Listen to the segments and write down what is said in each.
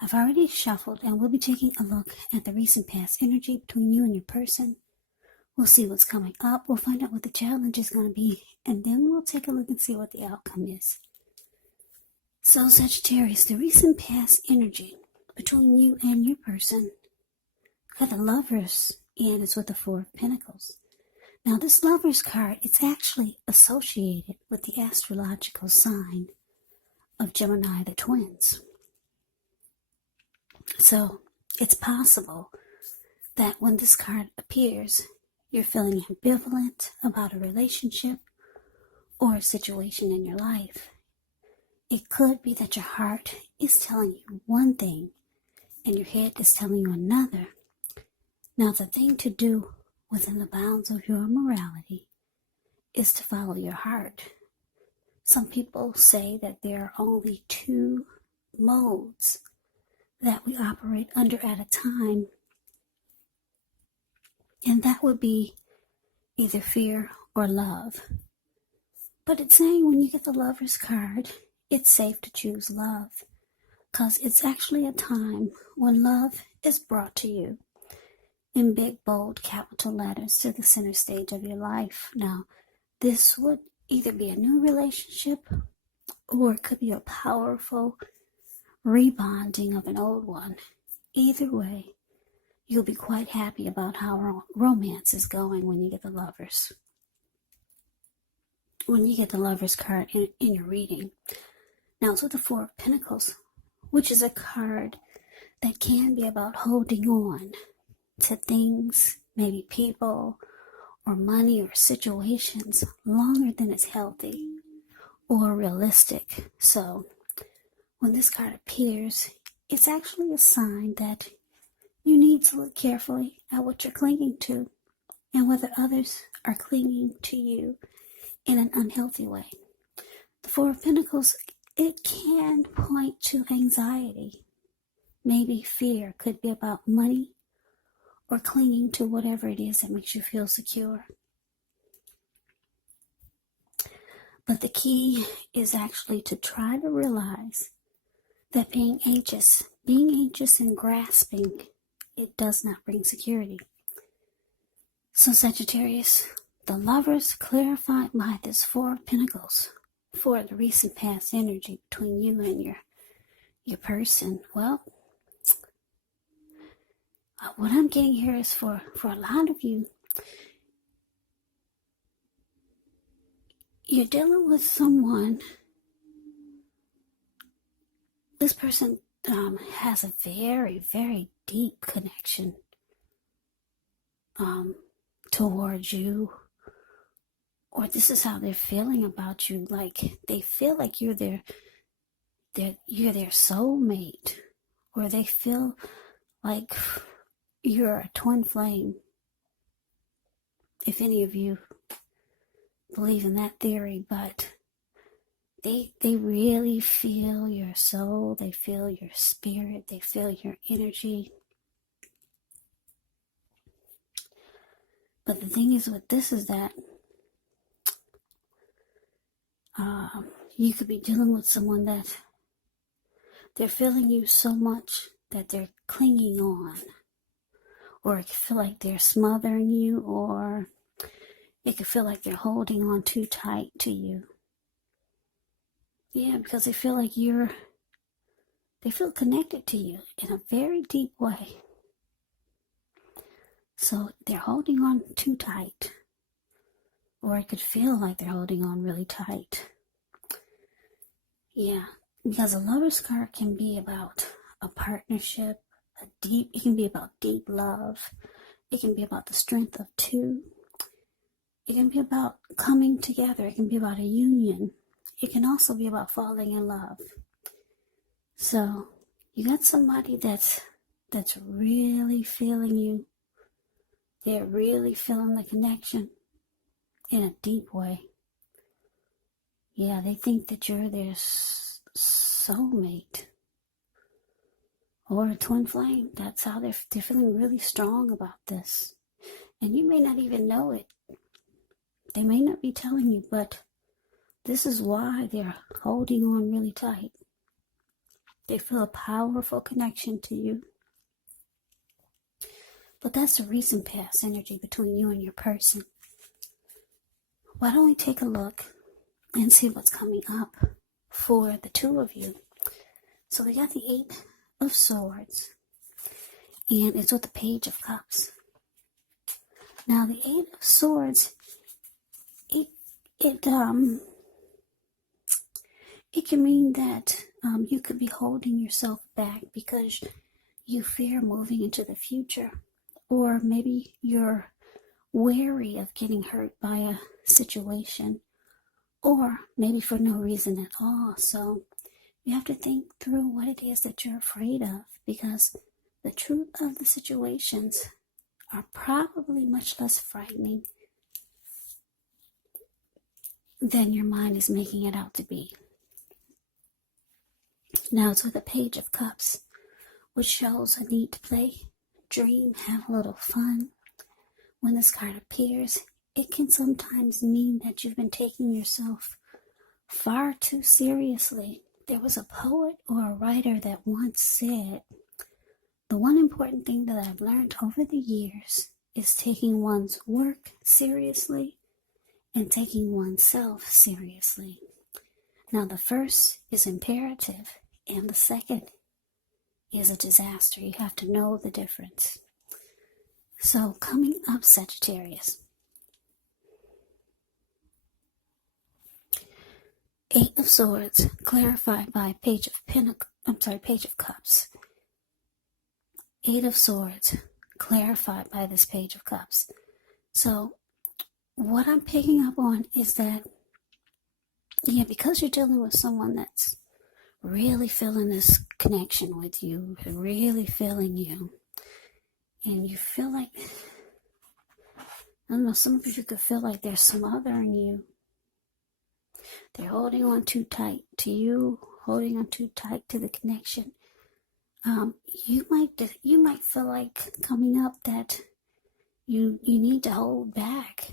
I've already shuffled and we'll be taking a look at the recent past energy between you and your person. We'll see what's coming up. We'll find out what the challenge is going to be. And then we'll take a look and see what the outcome is. So Sagittarius, the recent past energy between you and your person. Got the Lovers, and it's with the Four of Pentacles. Now this Lovers card, it's actually associated with the astrological sign of Gemini, the twins. So it's possible that when this card appears, you're feeling ambivalent about a relationship or a situation in your life. It could be that your heart is telling you one thing and your head is telling you another. Now, the thing to do within the bounds of your morality is to follow your heart. Some people say that there are only two modes that we operate under at a time, and that would be either fear or love. But it's saying when you get the Lovers card, it's safe to choose love, because it's actually a time when love is brought to you in big, bold, capital letters to the center stage of your life. Now, this would either be a new relationship or it could be a powerful rebonding of an old one. Either way, you'll be quite happy about how romance is going when you get the Lovers. When you get the Lovers card in your reading. Now, it's with the Four of Pentacles, which is a card that can be about holding on to things, maybe people, or money, or situations longer than it's healthy or realistic. So, when this card appears, it's actually a sign that you need to look carefully at what you're clinging to and whether others are clinging to you in an unhealthy way. The Four of Pentacles, it can point to anxiety. Maybe fear could be about money or clinging to whatever it is that makes you feel secure. But the key is actually to try to realize that being anxious and grasping, it does not bring security. So Sagittarius, the Lovers clarified by this Four of Pentacles for the recent past energy between you and your person. Well, what I'm getting here is for a lot of you, you're dealing with someone. This person has a very, very deep connection towards you, or this is how they're feeling about you. Like they feel like you're their soulmate, or they feel like you're a twin flame. If any of you believe in that theory, but they really feel your soul, they feel your spirit, they feel your energy. But the thing is with this is that you could be dealing with someone that they're feeling you so much that they're clinging on, or it could feel like they're smothering you, or it could feel like they're holding on too tight to you. Yeah, because they feel like they feel connected to you in a very deep way. So they're holding on too tight, or it could feel like they're holding on really tight. Yeah, because a Lover's card can be about a partnership, it can be about deep love. It can be about the strength of two. It can be about coming together. It can be about a union. It can also be about falling in love. So you got somebody that's really feeling you. They're really feeling the connection in a deep way. Yeah, they think that you're their soulmate or a twin flame. That's how they're feeling really strong about this. And you may not even know it. They may not be telling you, but this is why they're holding on really tight. They feel a powerful connection to you. But that's the recent past energy between you and your person. Why don't we take a look and see what's coming up for the two of you? So we got the Eight of Swords, and it's with the Page of Cups. Now the Eight of Swords, it can mean that you could be holding yourself back because you fear moving into the future, or maybe you're wary of getting hurt by a situation, or maybe for no reason at all. So you have to think through what it is that you're afraid of, because the truth of the situations are probably much less frightening than your mind is making it out to be. Now it's with the Page of Cups, which shows a need to play, dream, have a little fun. When this card appears, it can sometimes mean that you've been taking yourself far too seriously. There was a poet or a writer that once said, "The one important thing that I've learned over the years is taking one's work seriously and taking oneself seriously." Now the first is imperative and the second is a disaster. You have to know the difference. So coming up, Sagittarius. Eight of Swords, clarified by Page of Cups. Eight of Swords, clarified by this Page of Cups. So what I'm picking up on is that, because you're dealing with someone that's really feeling this connection with you, really feeling you, and you feel like, I don't know, some of you could feel like there's some other in you. They're holding on too tight to you, holding on too tight to the connection. You might feel like coming up that you need to hold back.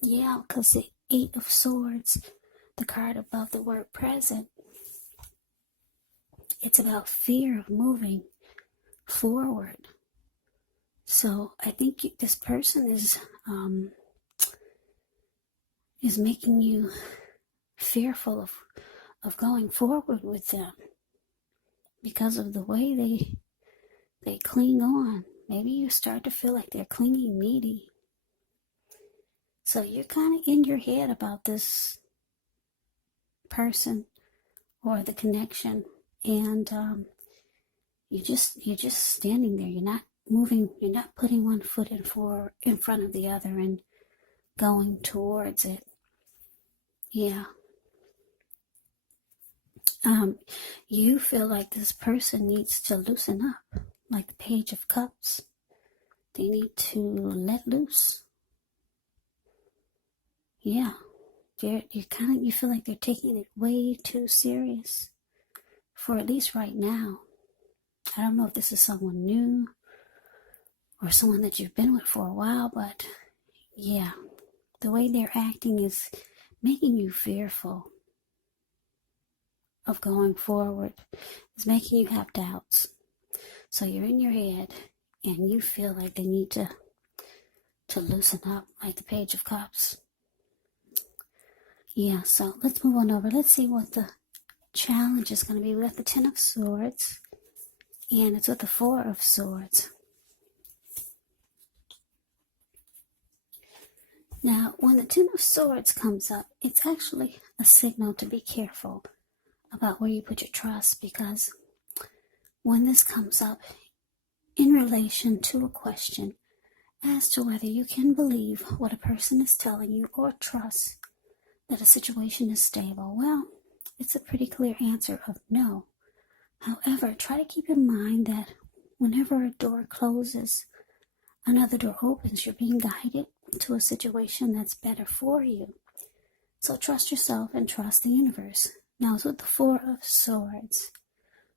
Yeah, because the Eight of Swords, the card above the word present, it's about fear of moving forward. So I think this person is making you fearful of going forward with them because of the way they cling on. Maybe you start to feel like they're clinging needy. So you're kind of in your head about this person or the connection, and you're just standing there. You're not moving. You're not putting one foot in front of the other and going towards it. Yeah. You feel like this person needs to loosen up, like the Page of Cups. They need to let loose. Yeah. You feel like they're taking it way too serious, for at least right now. I don't know if this is someone new or someone that you've been with for a while, but yeah, the way they're acting is making you fearful of going forward. It's making you have doubts. So you're in your head and you feel like they need to loosen up, like the Page of Cups. Yeah, so let's move on over. Let's see what the challenge is going to be. We got the Ten of Swords, and it's with the Four of Swords. Now, when the Ten of Swords comes up, it's actually a signal to be careful about where you put your trust, because when this comes up in relation to a question as to whether you can believe what a person is telling you or trust that a situation is stable, well, it's a pretty clear answer of no. However, try to keep in mind that whenever a door closes, another door opens. You're being guided to a situation that's better for you. So trust yourself and trust the universe. Now it's with the Four of Swords.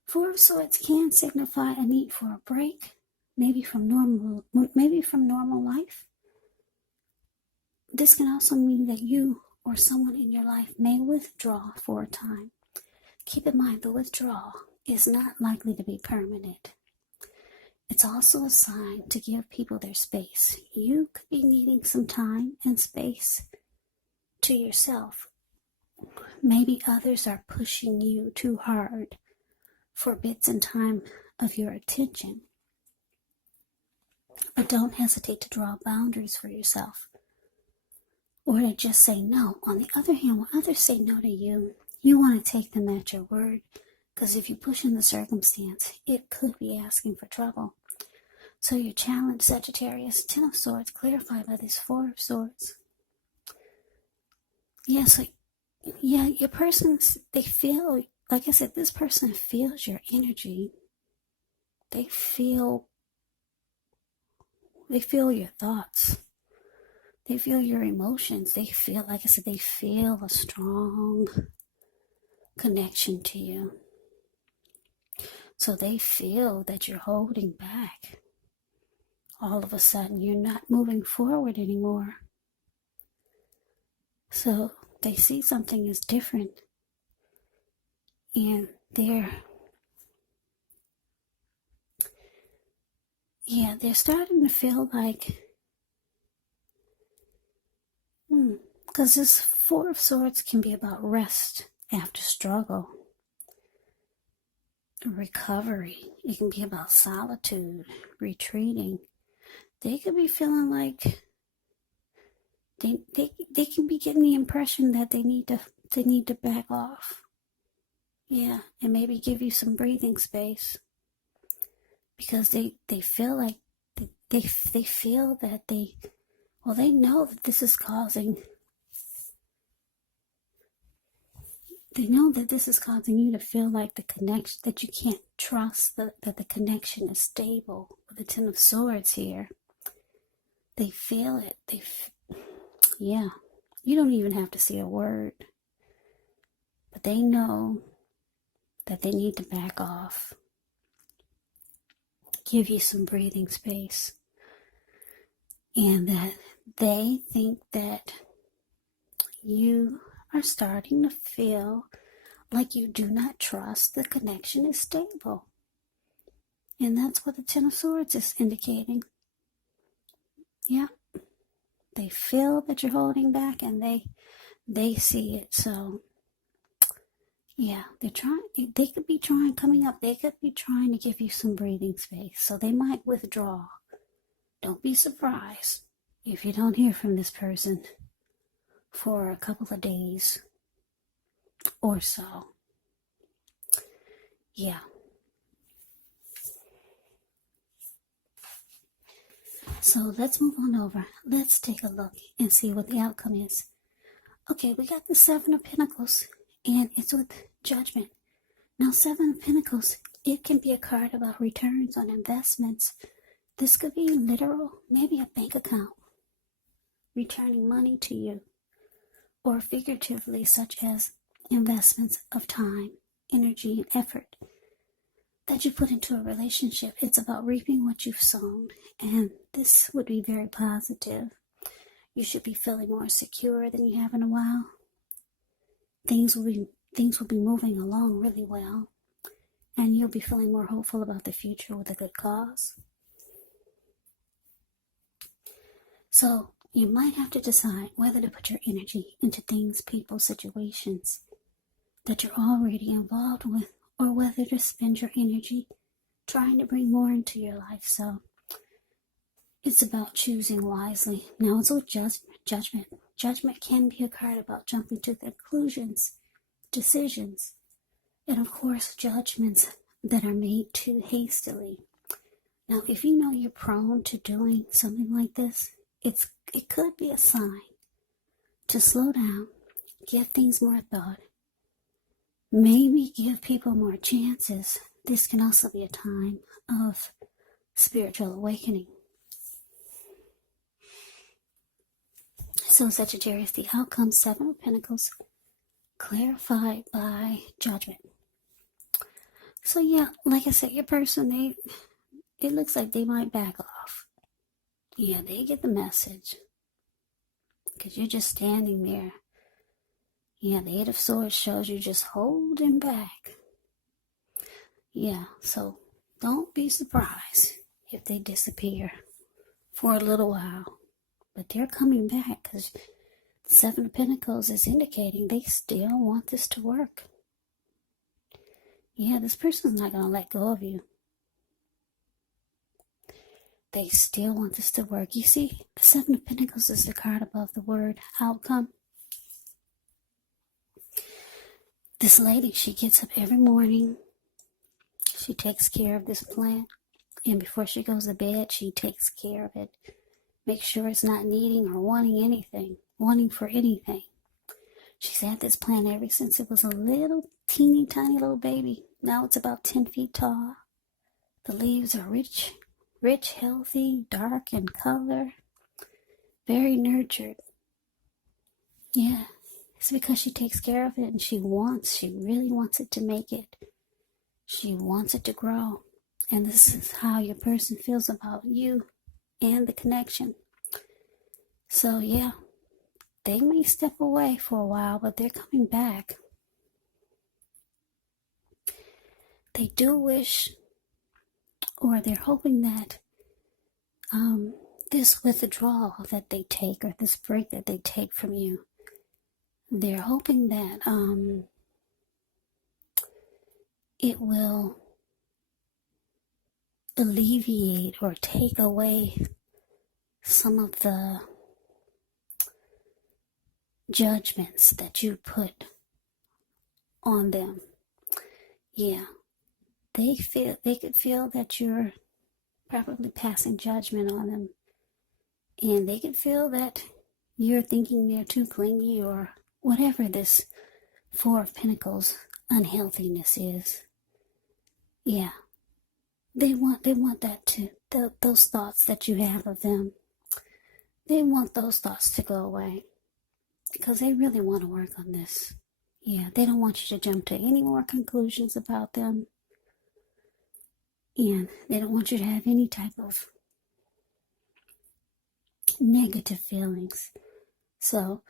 Four of Swords can signify a need for a break, maybe from normal life. This can also mean that you or someone in your life may withdraw for a time. Keep in mind, the withdrawal is not likely to be permanent. It's also a sign to give people their space. You could be needing some time and space to yourself. Maybe others are pushing you too hard for bits and time of your attention. But don't hesitate to draw boundaries for yourself, or to just say no. On the other hand, when others say no to you, you want to take them at your word, because if you push in the circumstance, it could be asking for trouble. So your challenge, Sagittarius, 10 of Swords, clarified by this 4 of Swords. Yeah, so, yeah, your persons, they feel, like I said, this person feels your energy. They feel your thoughts. They feel your emotions. They feel, like I said, they feel a strong connection to you. So they feel that you're holding back. All of a sudden, you're not moving forward anymore. So they see something is different. And they're starting to feel like, because this 4 of Swords can be about rest after struggle, recovery. It can be about solitude, retreating. They could be feeling like they can be getting the impression that they need to back off. Yeah, and maybe give you some breathing space, because they feel like they feel that they know that this is causing. They know that this is causing you to feel like the connection, that you can't trust that the connection is stable. With the 10 of Swords here, they feel it. Yeah, you don't even have to say a word, but they know that they need to back off, give you some breathing space, and that they think that you are starting to feel like you do not trust the connection is stable. And that's what the 10 of Swords is indicating. Yeah. They feel that you're holding back, and they see it. So yeah, they could be trying to give you some breathing space. So they might withdraw. Don't be surprised if you don't hear from this person for a couple of days or so. Yeah. So let's move on over. Let's take a look and see what the outcome is. Okay, we got the 7 of Pentacles, and it's with Judgment. Now, 7 of Pentacles, it can be a card about returns on investments. This could be literal, maybe a bank account returning money to you, or figuratively, such as investments of time, energy, and effort that you put into a relationship. It's about reaping what you've sown, and this would be very positive. You should be feeling more secure than you have in a while. Things will be moving along really well, and you'll be feeling more hopeful about the future with a good cause. So you might have to decide whether to put your energy into things, people, situations that you're already involved with, or whether to spend your energy trying to bring more into your life. So it's about choosing wisely. Now it's with judgment. Judgment can be a card about jumping to conclusions, decisions, and of course judgments that are made too hastily. Now, if you know you're prone to doing something like this, it could be a sign to slow down, give things more thought, maybe give people more chances. This can also be a time of spiritual awakening. So Sagittarius, the outcome, 7 of Pentacles, clarified by Judgment. So yeah, like I said, your person, it looks like they might back off. Yeah, they get the message, because you're just standing there. Yeah, the 8 of Swords shows you just holding back. Yeah, so don't be surprised if they disappear for a little while. But they're coming back because the Seven of Pentacles is indicating they still want this to work. Yeah, this person's not going to let go of you. They still want this to work. You see, the Seven of Pentacles is the card above the word outcome. This lady, she gets up every morning. She takes care of this plant. And before she goes to bed, she takes care of it. Make sure it's not needing or wanting for anything. She's had this plant ever since it was a little teeny tiny little baby. Now it's about 10 feet tall. The leaves are rich, healthy, dark in color. Very nurtured. Yeah, it's because she takes care of it and she really wants it to make it. She wants it to grow. And this is how your person feels about you and the connection. So yeah, they may step away for a while, but they're coming back. They do wish, or they're hoping that this withdrawal that they take, or this break that they take from you, they're hoping that it will alleviate or take away some of the judgments that you put on them. Yeah, they could feel that you're probably passing judgment on them, and they could feel that you're thinking they're too clingy or whatever this Four of Pentacles unhealthiness is. Yeah, they want that to those thoughts that you have of them. They want those thoughts to go away because they really want to work on this. Yeah, they don't want you to jump to any more conclusions about them. And they don't want you to have any type of negative feelings. So,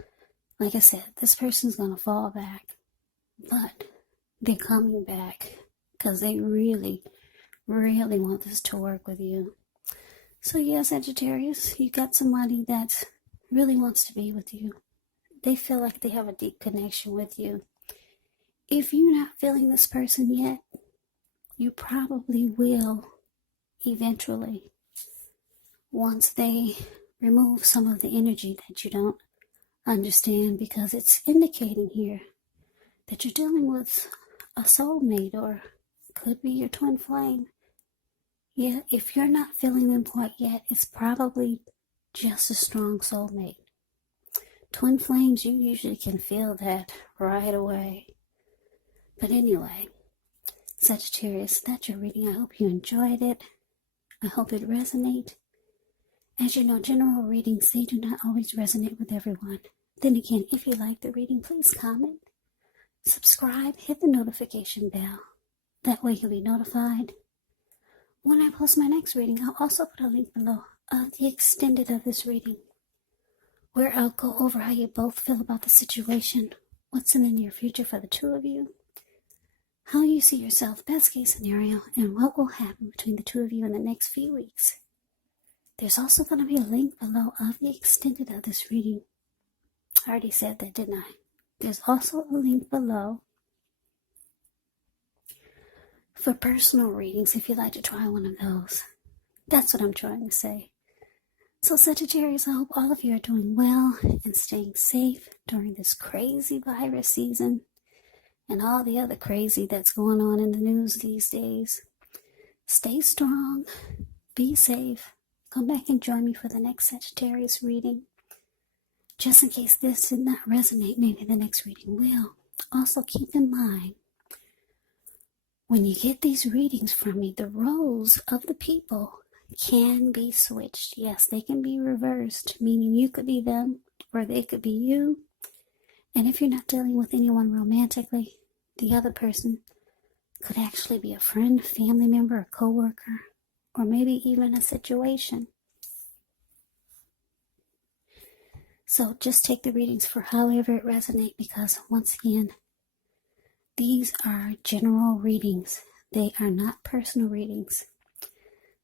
like I said, this person's going to fall back. But they're coming back because they really, really want this to work with you. So yeah, Sagittarius, you got somebody that really wants to be with you. They feel like they have a deep connection with you. If you're not feeling this person yet, you probably will eventually, once they remove some of the energy that you don't understand, because it's indicating here that you're dealing with a soulmate, or could be your twin flame. Yeah, if you're not feeling them quite yet, it's probably just a strong soulmate. Twin flames, you usually can feel that right away. But anyway, Sagittarius, that's your reading. I hope you enjoyed it. I hope it resonates. As you know, general readings, they do not always resonate with everyone. Then again, if you like the reading, please comment, subscribe, hit the notification bell. That way you'll be notified when I post my next reading. I'll also put a link below of the extended of this reading, where I'll go over how you both feel about the situation, what's in the near future for the two of you, how you see yourself, best case scenario, and what will happen between the two of you in the next few weeks. There's also going to be a link below of the extended of this reading. I already said that, didn't I? There's also a link below for personal readings if you'd like to try one of those. That's what I'm trying to say. So Sagittarius, I hope all of you are doing well and staying safe during this crazy virus season and all the other crazy that's going on in the news these days. Stay strong, be safe. Come back and join me for the next Sagittarius reading. Just in case this did not resonate, maybe the next reading will. Also keep in mind, when you get these readings from me, the roles of the people can be switched. Yes, they can be reversed, meaning you could be them or they could be you. And if you're not dealing with anyone romantically, the other person could actually be a friend, family member, a coworker, or maybe even a situation. So just take the readings for however it resonates, because once again, these are general readings. They are not personal readings.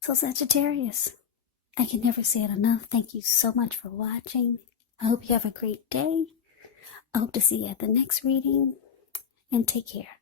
So Sagittarius, I can never say it enough. Thank you so much for watching. I hope you have a great day. I hope to see you at the next reading, and take care.